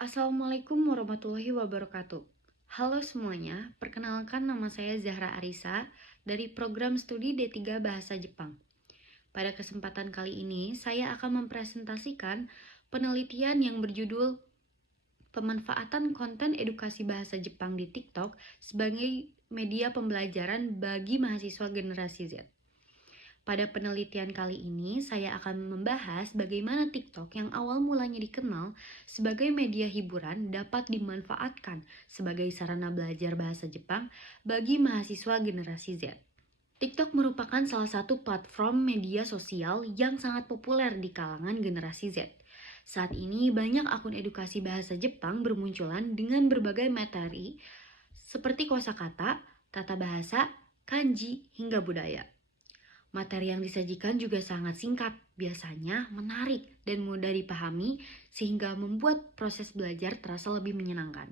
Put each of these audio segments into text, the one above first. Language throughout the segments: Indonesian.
Assalamualaikum warahmatullahi wabarakatuh. Halo semuanya, perkenalkan nama saya Zahra Arisa dari program studi D3 Bahasa Jepang. Pada kesempatan kali ini, saya akan mempresentasikan penelitian yang berjudul Pemanfaatan konten edukasi bahasa Jepang di TikTok sebagai media pembelajaran bagi mahasiswa generasi Z. Pada penelitian kali ini, saya akan membahas bagaimana TikTok yang awal mulanya dikenal sebagai media hiburan dapat dimanfaatkan sebagai sarana belajar bahasa Jepang bagi mahasiswa generasi Z. TikTok merupakan salah satu platform media sosial yang sangat populer di kalangan generasi Z. Saat ini banyak akun edukasi bahasa Jepang bermunculan dengan berbagai materi seperti kosakata, tata bahasa, kanji, hingga budaya. Materi yang disajikan juga sangat singkat, biasanya menarik dan mudah dipahami sehingga membuat proses belajar terasa lebih menyenangkan.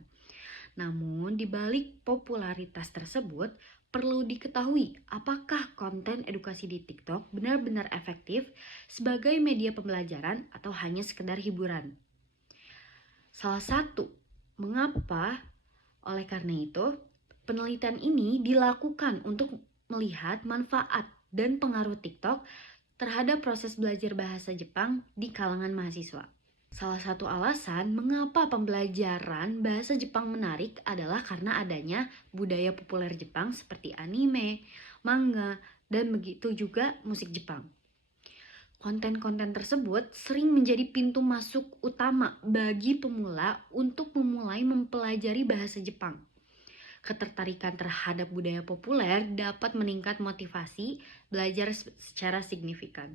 Namun, di balik popularitas tersebut, perlu diketahui apakah konten edukasi di TikTok benar-benar efektif sebagai media pembelajaran atau hanya sekedar hiburan. Salah satu, mengapa? Oleh karena itu, penelitian ini dilakukan untuk melihat manfaat dan pengaruh TikTok terhadap proses belajar bahasa Jepang di kalangan mahasiswa. Salah satu alasan mengapa pembelajaran bahasa Jepang menarik adalah karena adanya budaya populer Jepang seperti anime, manga, dan begitu juga musik Jepang. Konten-konten tersebut sering menjadi pintu masuk utama bagi pemula untuk memulai mempelajari bahasa Jepang. Ketertarikan terhadap budaya populer dapat meningkat motivasi belajar secara signifikan.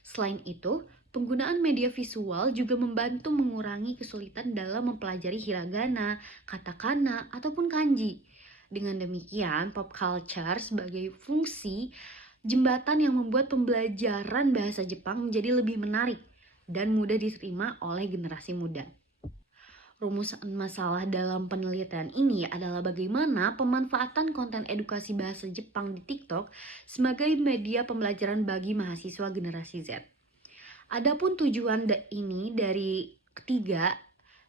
Selain itu, penggunaan media visual juga membantu mengurangi kesulitan dalam mempelajari hiragana, katakana, ataupun kanji. Dengan demikian, pop culture sebagai fungsi jembatan yang membuat pembelajaran bahasa Jepang menjadi lebih menarik dan mudah diterima oleh generasi muda. Rumusan masalah dalam penelitian ini adalah bagaimana pemanfaatan konten edukasi bahasa Jepang di TikTok sebagai media pembelajaran bagi mahasiswa generasi Z. Adapun tujuan ini dari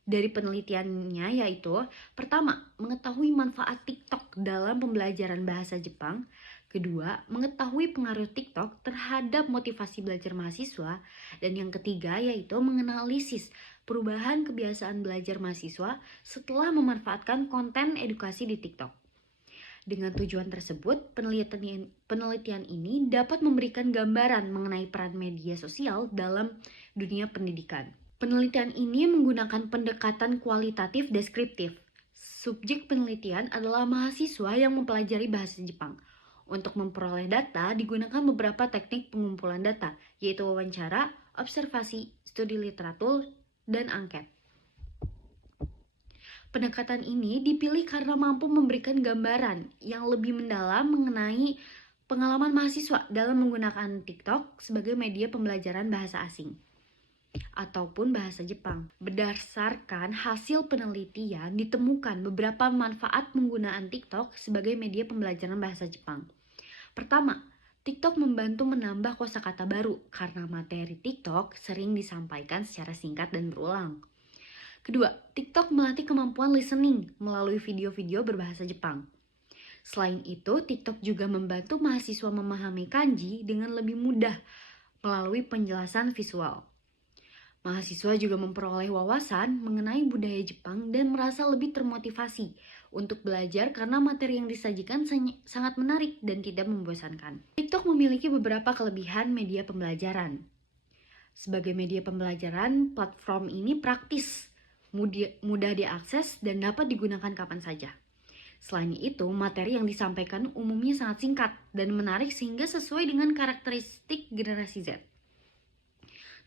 penelitiannya yaitu pertama, mengetahui manfaat TikTok dalam pembelajaran bahasa Jepang. Kedua, mengetahui pengaruh TikTok terhadap motivasi belajar mahasiswa. Dan yang ketiga yaitu menganalisis perubahan kebiasaan belajar mahasiswa setelah memanfaatkan konten edukasi di TikTok. Dengan tujuan tersebut, penelitian ini dapat memberikan gambaran mengenai peran media sosial dalam dunia pendidikan. Penelitian ini menggunakan pendekatan kualitatif deskriptif. Subjek penelitian adalah mahasiswa yang mempelajari bahasa Jepang. Untuk memperoleh data, digunakan beberapa teknik pengumpulan data, yaitu wawancara, observasi, studi literatur, dan angket. Pendekatan ini dipilih karena mampu memberikan gambaran yang lebih mendalam mengenai pengalaman mahasiswa dalam menggunakan TikTok sebagai media pembelajaran bahasa asing ataupun bahasa Jepang. Berdasarkan hasil penelitian, ditemukan beberapa manfaat penggunaan TikTok sebagai media pembelajaran bahasa Jepang. Pertama, TikTok membantu menambah kosakata baru karena materi TikTok sering disampaikan secara singkat dan berulang. Kedua, TikTok melatih kemampuan listening melalui video-video berbahasa Jepang. Selain itu, TikTok juga membantu mahasiswa memahami kanji dengan lebih mudah melalui penjelasan visual. Mahasiswa juga memperoleh wawasan mengenai budaya Jepang dan merasa lebih termotivasi untuk belajar karena materi yang disajikan sangat menarik dan tidak membosankan. TikTok memiliki beberapa kelebihan media pembelajaran. Sebagai media pembelajaran, platform ini praktis, mudah diakses dan dapat digunakan kapan saja. Selain itu, materi yang disampaikan umumnya sangat singkat dan menarik sehingga sesuai dengan karakteristik generasi Z.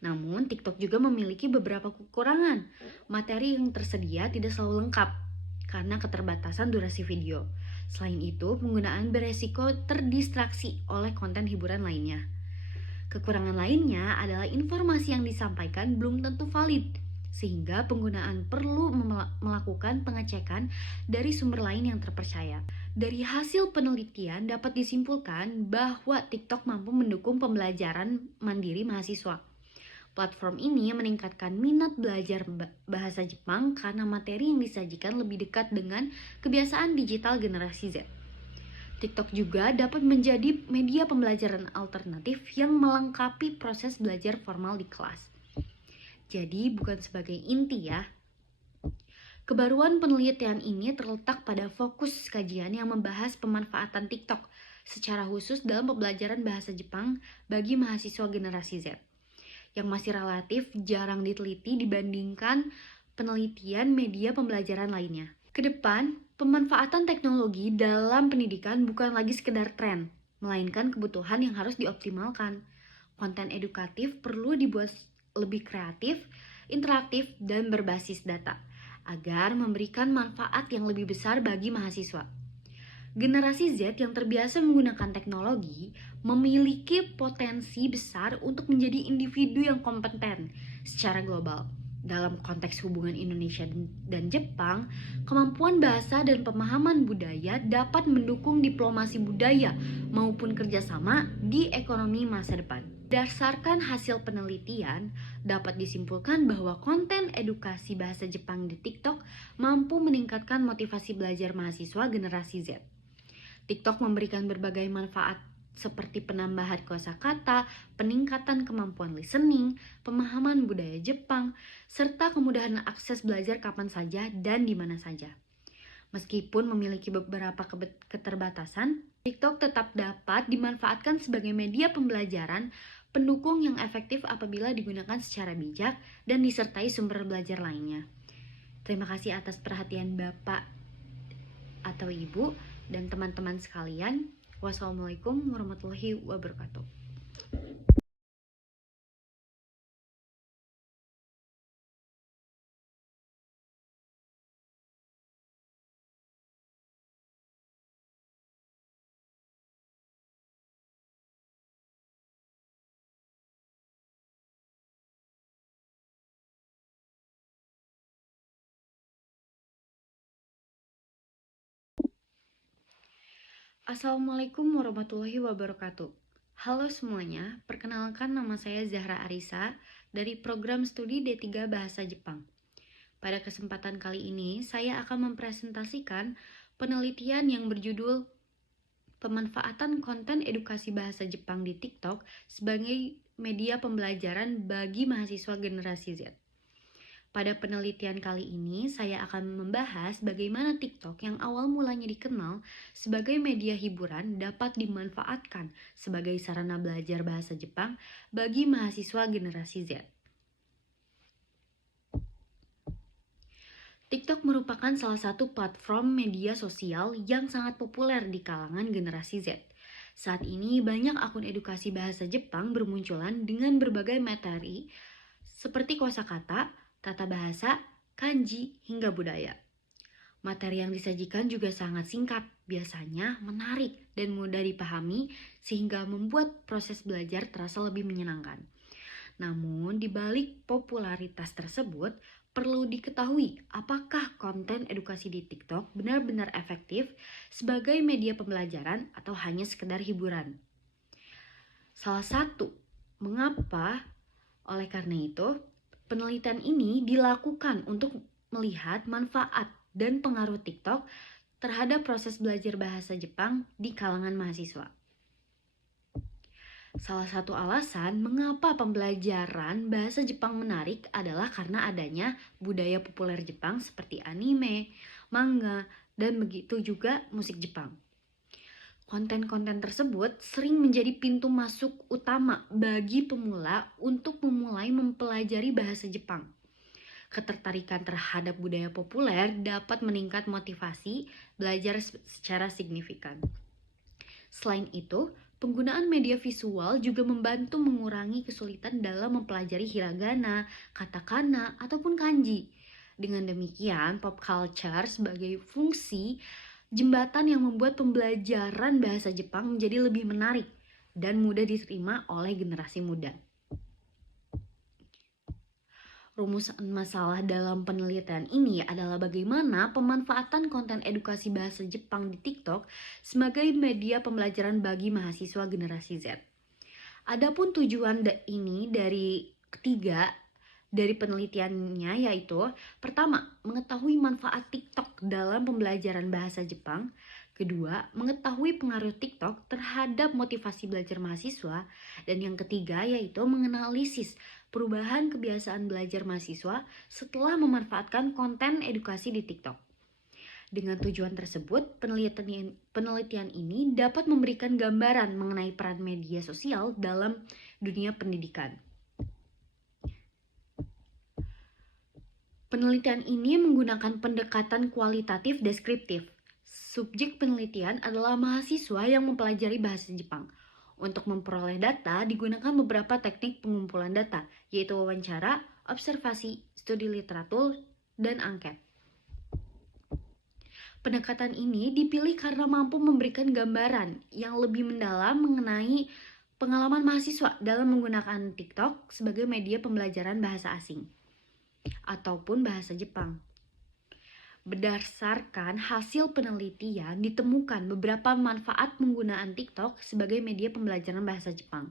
Namun, TikTok juga memiliki beberapa kekurangan. Materi yang tersedia tidak selalu lengkap karena keterbatasan durasi video. Selain itu, penggunaan beresiko terdistraksi oleh konten hiburan lainnya. Kekurangan lainnya adalah informasi yang disampaikan belum tentu valid, sehingga penggunaan perlu melakukan pengecekan dari sumber lain yang terpercaya. Dari hasil penelitian dapat disimpulkan bahwa TikTok mampu mendukung pembelajaran mandiri mahasiswa. Platform ini meningkatkan minat belajar bahasa Jepang karena materi yang disajikan lebih dekat dengan kebiasaan digital generasi Z. TikTok juga dapat menjadi media pembelajaran alternatif yang melengkapi proses belajar formal di kelas. Jadi bukan sebagai inti ya. Kebaruan penelitian ini terletak pada fokus kajian yang membahas pemanfaatan TikTok secara khusus dalam pembelajaran bahasa Jepang bagi mahasiswa generasi Z, yang masih relatif jarang diteliti dibandingkan penelitian media pembelajaran lainnya. Kedepan, pemanfaatan teknologi dalam pendidikan bukan lagi sekedar tren, melainkan kebutuhan yang harus dioptimalkan. Konten edukatif perlu dibuat lebih kreatif, interaktif, dan berbasis data, agar memberikan manfaat yang lebih besar bagi mahasiswa. Generasi Z yang terbiasa menggunakan teknologi memiliki potensi besar untuk menjadi individu yang kompeten secara global. Dalam konteks hubungan Indonesia dan Jepang, kemampuan bahasa dan pemahaman budaya dapat mendukung diplomasi budaya maupun kerjasama di ekonomi masa depan. Berdasarkan hasil penelitian, dapat disimpulkan bahwa konten edukasi bahasa Jepang di TikTok mampu meningkatkan motivasi belajar mahasiswa generasi Z. TikTok memberikan berbagai manfaat seperti penambahan kosakata, peningkatan kemampuan listening, pemahaman budaya Jepang, serta kemudahan akses belajar kapan saja dan di mana saja. Meskipun memiliki beberapa keterbatasan, TikTok tetap dapat dimanfaatkan sebagai media pembelajaran pendukung yang efektif apabila digunakan secara bijak dan disertai sumber belajar lainnya. Terima kasih atas perhatian Bapak atau Ibu dan teman-teman sekalian. Wassalamualaikum warahmatullahi wabarakatuh. Assalamualaikum warahmatullahi wabarakatuh. Halo semuanya, perkenalkan nama saya Zahra Arisa dari program studi D3 Bahasa Jepang. Pada kesempatan kali ini, saya akan mempresentasikan penelitian yang berjudul Pemanfaatan Konten Edukasi Bahasa Jepang di TikTok sebagai Media Pembelajaran bagi Mahasiswa Generasi Z. Pada penelitian kali ini, saya akan membahas bagaimana TikTok yang awal mulanya dikenal sebagai media hiburan dapat dimanfaatkan sebagai sarana belajar bahasa Jepang bagi mahasiswa generasi Z. TikTok merupakan salah satu platform media sosial yang sangat populer di kalangan generasi Z. Saat ini banyak akun edukasi bahasa Jepang bermunculan dengan berbagai materi seperti kosakata, tata bahasa, kanji, hingga budaya. Materi yang disajikan juga sangat singkat, biasanya menarik dan mudah dipahami sehingga membuat proses belajar terasa lebih menyenangkan. Namun, di balik popularitas tersebut, perlu diketahui apakah konten edukasi di TikTok benar-benar efektif sebagai media pembelajaran atau hanya sekedar hiburan. Salah satu, mengapa? Oleh karena itu, penelitian ini dilakukan untuk melihat manfaat dan pengaruh TikTok terhadap proses belajar bahasa Jepang di kalangan mahasiswa. Salah satu alasan mengapa pembelajaran bahasa Jepang menarik adalah karena adanya budaya populer Jepang seperti anime, manga, dan begitu juga musik Jepang. Konten-konten tersebut sering menjadi pintu masuk utama bagi pemula untuk memulai mempelajari bahasa Jepang. Ketertarikan terhadap budaya populer dapat meningkat motivasi belajar secara signifikan. Selain itu, penggunaan media visual juga membantu mengurangi kesulitan dalam mempelajari hiragana, katakana, ataupun kanji. Dengan demikian, pop culture sebagai fungsi jembatan yang membuat pembelajaran bahasa Jepang menjadi lebih menarik dan mudah diterima oleh generasi muda. Rumusan masalah dalam penelitian ini adalah bagaimana pemanfaatan konten edukasi bahasa Jepang di TikTok sebagai media pembelajaran bagi mahasiswa generasi Z. Adapun tujuan ini dari ketiga dari penelitiannya yaitu pertama, mengetahui manfaat TikTok dalam pembelajaran bahasa Jepang. Kedua, mengetahui pengaruh TikTok terhadap motivasi belajar mahasiswa. Dan yang ketiga yaitu menganalisis perubahan kebiasaan belajar mahasiswa setelah memanfaatkan konten edukasi di TikTok. Dengan tujuan tersebut, penelitian ini dapat memberikan gambaran mengenai peran media sosial dalam dunia pendidikan. Penelitian ini menggunakan pendekatan kualitatif deskriptif. Subjek penelitian adalah mahasiswa yang mempelajari bahasa Jepang. Untuk memperoleh data, digunakan beberapa teknik pengumpulan data, yaitu wawancara, observasi, studi literatur, dan angket. Pendekatan ini dipilih karena mampu memberikan gambaran yang lebih mendalam mengenai pengalaman mahasiswa dalam menggunakan TikTok sebagai media pembelajaran bahasa asing ataupun bahasa Jepang. Berdasarkan hasil penelitian, ditemukan beberapa manfaat penggunaan TikTok sebagai media pembelajaran bahasa Jepang.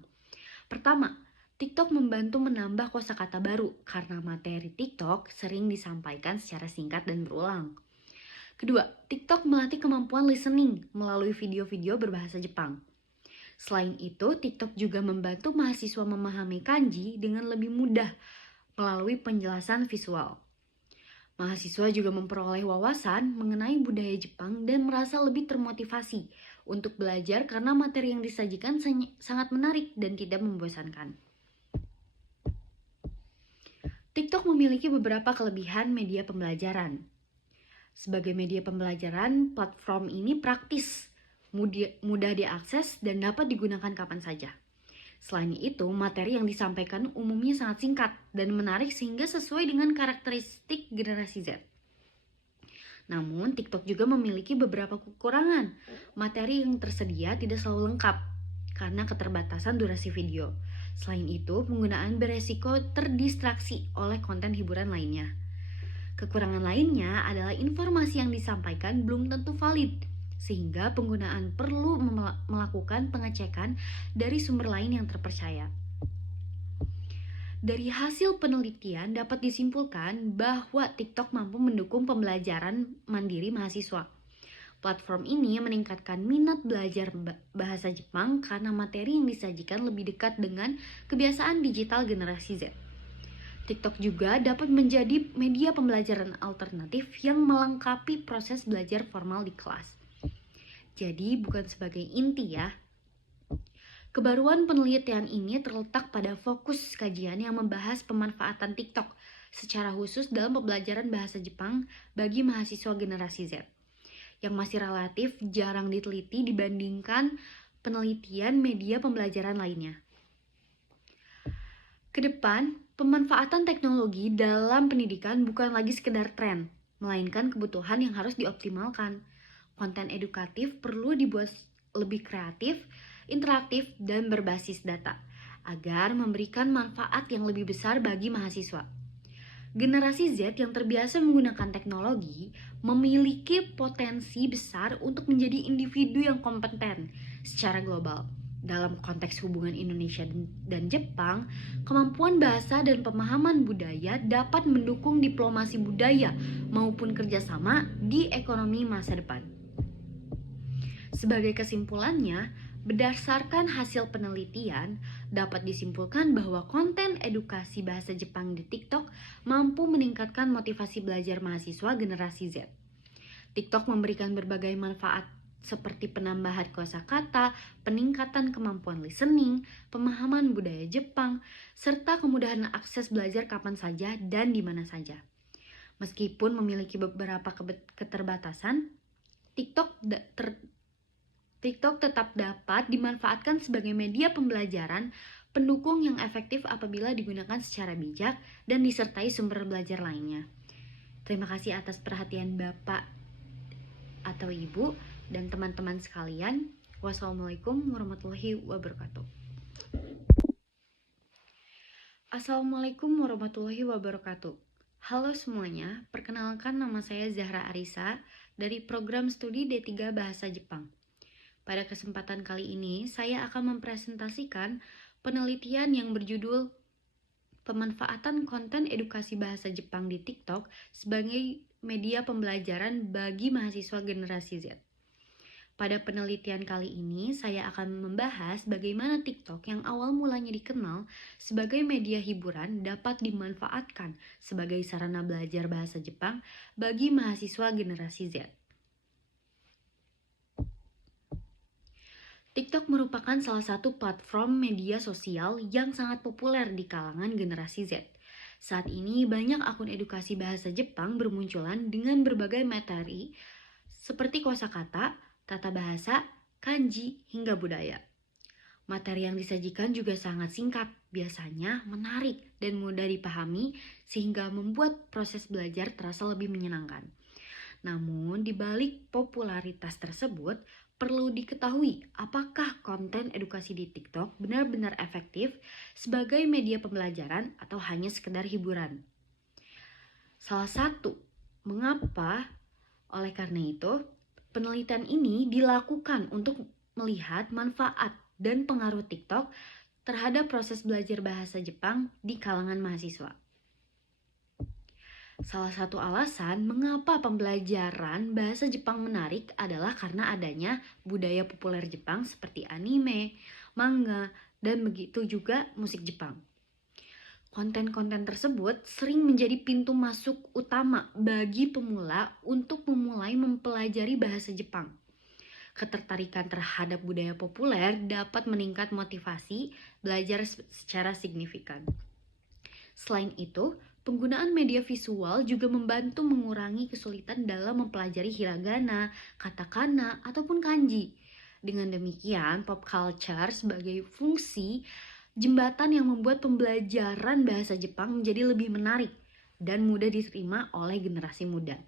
Pertama, TikTok membantu menambah kosakata baru karena materi TikTok sering disampaikan secara singkat dan berulang. Kedua, TikTok melatih kemampuan listening melalui video-video berbahasa Jepang. Selain itu, TikTok juga membantu mahasiswa memahami kanji dengan lebih mudah melalui penjelasan visual. Mahasiswa juga memperoleh wawasan mengenai budaya Jepang dan merasa lebih termotivasi untuk belajar karena materi yang disajikan sangat menarik dan tidak membosankan. TikTok memiliki beberapa kelebihan media pembelajaran. Sebagai media pembelajaran, platform ini praktis, mudah diakses, dan dapat digunakan kapan saja. Selain itu, materi yang disampaikan umumnya sangat singkat dan menarik sehingga sesuai dengan karakteristik generasi Z. Namun, TikTok juga memiliki beberapa kekurangan. Materi yang tersedia tidak selalu lengkap karena keterbatasan durasi video. Selain itu, penggunaan beresiko terdistraksi oleh konten hiburan lainnya. Kekurangan lainnya adalah informasi yang disampaikan belum tentu valid, sehingga penggunaan perlu melakukan pengecekan dari sumber lain yang terpercaya. Dari hasil penelitian dapat disimpulkan bahwa TikTok mampu mendukung pembelajaran mandiri mahasiswa. Platform ini meningkatkan minat belajar bahasa Jepang karena materi yang disajikan lebih dekat dengan kebiasaan digital generasi Z. TikTok juga dapat menjadi media pembelajaran alternatif yang melengkapi proses belajar formal di kelas. Jadi bukan sebagai inti ya. Kebaruan penelitian ini terletak pada fokus kajian yang membahas pemanfaatan TikTok secara khusus dalam pembelajaran bahasa Jepang bagi mahasiswa generasi Z, yang masih relatif jarang diteliti dibandingkan penelitian media pembelajaran lainnya. Kedepan, pemanfaatan teknologi dalam pendidikan bukan lagi sekedar tren, melainkan kebutuhan yang harus dioptimalkan. Konten edukatif perlu dibuat lebih kreatif, interaktif, dan berbasis data, agar memberikan manfaat yang lebih besar bagi mahasiswa. Generasi Z yang terbiasa menggunakan teknologi memiliki potensi besar untuk menjadi individu yang kompeten secara global. Dalam konteks hubungan Indonesia dan Jepang, kemampuan bahasa dan pemahaman budaya dapat mendukung diplomasi budaya maupun kerjasama di ekonomi masa depan. Sebagai kesimpulannya, berdasarkan hasil penelitian, dapat disimpulkan bahwa konten edukasi bahasa Jepang di TikTok mampu meningkatkan motivasi belajar mahasiswa generasi Z. TikTok memberikan berbagai manfaat seperti penambahan kosakata, peningkatan kemampuan listening, pemahaman budaya Jepang, serta kemudahan akses belajar kapan saja dan di mana saja. Meskipun memiliki beberapa keterbatasan, TikTok tetap dapat dimanfaatkan sebagai media pembelajaran pendukung yang efektif apabila digunakan secara bijak dan disertai sumber belajar lainnya. Terima kasih atas perhatian Bapak atau Ibu dan teman-teman sekalian. Wassalamualaikum warahmatullahi wabarakatuh. Assalamualaikum warahmatullahi wabarakatuh. Halo semuanya, perkenalkan nama saya Zahra Arisa dari program studi D3 Bahasa Jepang. Pada kesempatan kali ini, saya akan mempresentasikan penelitian yang berjudul pemanfaatan konten edukasi bahasa Jepang di TikTok sebagai media pembelajaran bagi mahasiswa generasi Z. Pada penelitian kali ini, saya akan membahas bagaimana TikTok yang awal mulanya dikenal sebagai media hiburan dapat dimanfaatkan sebagai sarana belajar bahasa Jepang bagi mahasiswa generasi Z. TikTok merupakan salah satu platform media sosial yang sangat populer di kalangan generasi Z. Saat ini banyak akun edukasi bahasa Jepang bermunculan dengan berbagai materi seperti kosakata, tata bahasa, kanji, hingga budaya. Materi yang disajikan juga sangat singkat, biasanya menarik dan mudah dipahami sehingga membuat proses belajar terasa lebih menyenangkan. Namun, di balik popularitas tersebut, perlu diketahui apakah konten edukasi di TikTok benar-benar efektif sebagai media pembelajaran atau hanya sekedar hiburan. Salah satu, oleh karena itu, penelitian ini dilakukan untuk melihat manfaat dan pengaruh TikTok terhadap proses belajar bahasa Jepang di kalangan mahasiswa. Salah satu alasan mengapa pembelajaran bahasa Jepang menarik adalah karena adanya budaya populer Jepang seperti anime, manga, dan begitu juga musik Jepang. Konten-konten tersebut sering menjadi pintu masuk utama bagi pemula untuk memulai mempelajari bahasa Jepang. Ketertarikan terhadap budaya populer dapat meningkat motivasi belajar secara signifikan. Selain itu, penggunaan media visual juga membantu mengurangi kesulitan dalam mempelajari hiragana, katakana, ataupun kanji. Dengan demikian, pop culture sebagai fungsi jembatan yang membuat pembelajaran bahasa Jepang menjadi lebih menarik dan mudah diterima oleh generasi muda.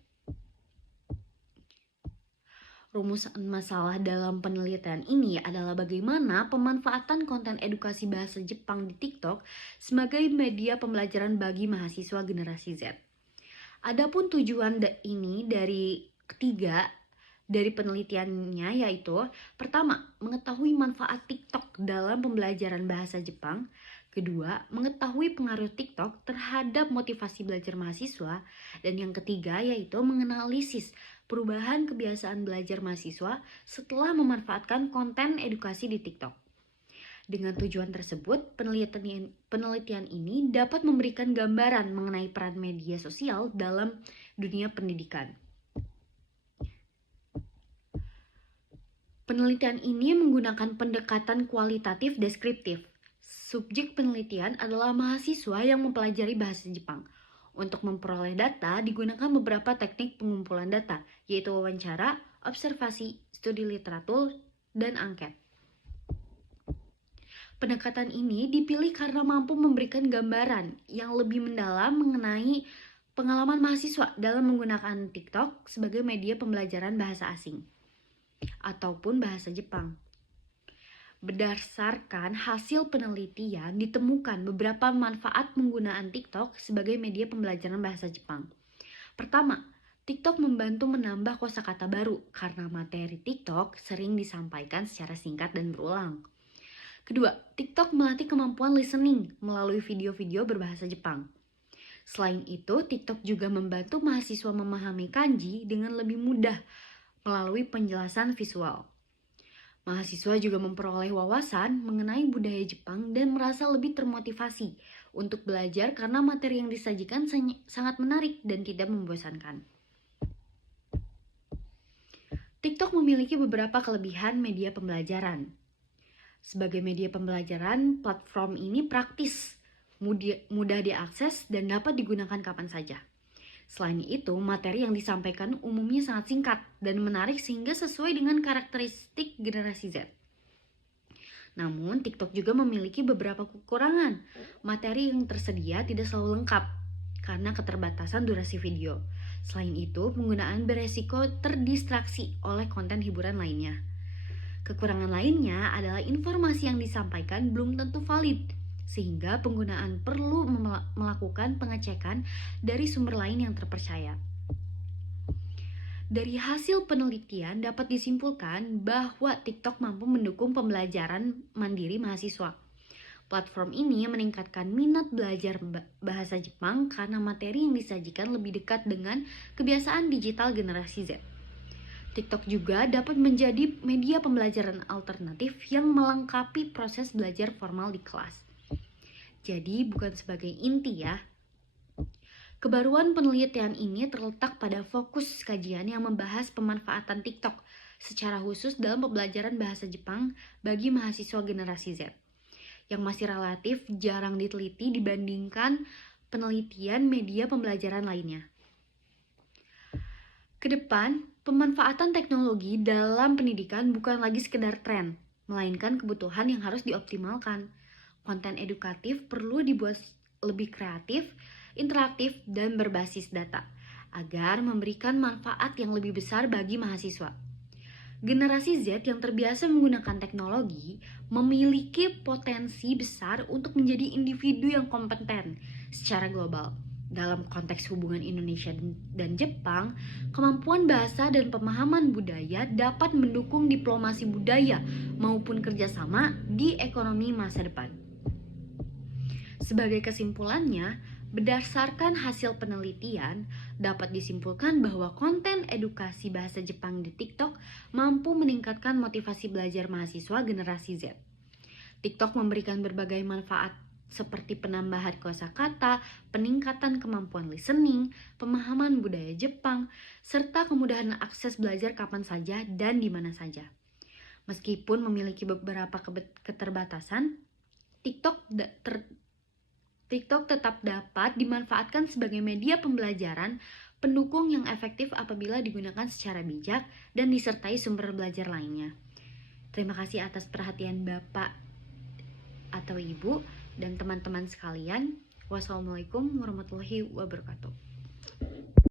Rumusan masalah dalam penelitian ini adalah bagaimana pemanfaatan konten edukasi bahasa Jepang di TikTok sebagai media pembelajaran bagi mahasiswa generasi Z. Adapun tujuan ini dari penelitiannya yaitu pertama, mengetahui manfaat TikTok dalam pembelajaran bahasa Jepang. Kedua, mengetahui pengaruh TikTok terhadap motivasi belajar mahasiswa. Dan yang ketiga yaitu menganalisis perubahan kebiasaan belajar mahasiswa setelah memanfaatkan konten edukasi di TikTok. Dengan tujuan tersebut, penelitian ini dapat memberikan gambaran mengenai peran media sosial dalam dunia pendidikan. Penelitian ini menggunakan pendekatan kualitatif deskriptif. Subjek penelitian adalah mahasiswa yang mempelajari bahasa Jepang. Untuk memperoleh data, digunakan beberapa teknik pengumpulan data, yaitu wawancara, observasi, studi literatur, dan angket. Pendekatan ini dipilih karena mampu memberikan gambaran yang lebih mendalam mengenai pengalaman mahasiswa dalam menggunakan TikTok sebagai media pembelajaran bahasa asing ataupun bahasa Jepang. Berdasarkan hasil penelitian, ditemukan beberapa manfaat penggunaan TikTok sebagai media pembelajaran bahasa Jepang. Pertama, TikTok membantu menambah kosakata baru karena materi TikTok sering disampaikan secara singkat dan berulang. Kedua, TikTok melatih kemampuan listening melalui video-video berbahasa Jepang. Selain itu, TikTok juga membantu mahasiswa memahami kanji dengan lebih mudah melalui penjelasan visual. Mahasiswa juga memperoleh wawasan mengenai budaya Jepang dan merasa lebih termotivasi untuk belajar karena materi yang disajikan sangat menarik dan tidak membosankan. TikTok memiliki beberapa kelebihan media pembelajaran. Sebagai media pembelajaran, platform ini praktis, mudah diakses, dan dapat digunakan kapan saja. Selain itu, materi yang disampaikan umumnya sangat singkat dan menarik sehingga sesuai dengan karakteristik generasi Z. Namun, TikTok juga memiliki beberapa kekurangan. Materi yang tersedia tidak selalu lengkap karena keterbatasan durasi video. Selain itu, penggunaan beresiko terdistraksi oleh konten hiburan lainnya. Kekurangan lainnya adalah informasi yang disampaikan belum tentu valid, sehingga penggunaan perlu melakukan pengecekan dari sumber lain yang terpercaya. Dari hasil penelitian dapat disimpulkan bahwa TikTok mampu mendukung pembelajaran mandiri mahasiswa. Platform ini meningkatkan minat belajar bahasa Jepang karena materi yang disajikan lebih dekat dengan kebiasaan digital generasi Z. TikTok juga dapat menjadi media pembelajaran alternatif yang melengkapi proses belajar formal di kelas. Jadi bukan sebagai inti ya. Kebaruan penelitian ini terletak pada fokus kajian yang membahas pemanfaatan TikTok secara khusus dalam pembelajaran bahasa Jepang bagi mahasiswa generasi Z, yang masih relatif jarang diteliti dibandingkan penelitian media pembelajaran lainnya. Kedepan, pemanfaatan teknologi dalam pendidikan bukan lagi sekedar tren, melainkan kebutuhan yang harus dioptimalkan. Konten edukatif perlu dibuat lebih kreatif, interaktif, dan berbasis data, agar memberikan manfaat yang lebih besar bagi mahasiswa. Generasi Z yang terbiasa menggunakan teknologi memiliki potensi besar untuk menjadi individu yang kompeten secara global. Dalam konteks hubungan Indonesia dan Jepang, kemampuan bahasa dan pemahaman budaya dapat mendukung diplomasi budaya maupun kerjasama di ekonomi masa depan. Sebagai kesimpulannya, berdasarkan hasil penelitian, dapat disimpulkan bahwa konten edukasi bahasa Jepang di TikTok mampu meningkatkan motivasi belajar mahasiswa generasi Z. TikTok memberikan berbagai manfaat seperti penambahan kosakata, peningkatan kemampuan listening, pemahaman budaya Jepang, serta kemudahan akses belajar kapan saja dan di mana saja. Meskipun memiliki beberapa keterbatasan, TikTok tetap dapat dimanfaatkan sebagai media pembelajaran pendukung yang efektif apabila digunakan secara bijak dan disertai sumber belajar lainnya. Terima kasih atas perhatian Bapak atau Ibu dan teman-teman sekalian. Wassalamualaikum warahmatullahi wabarakatuh.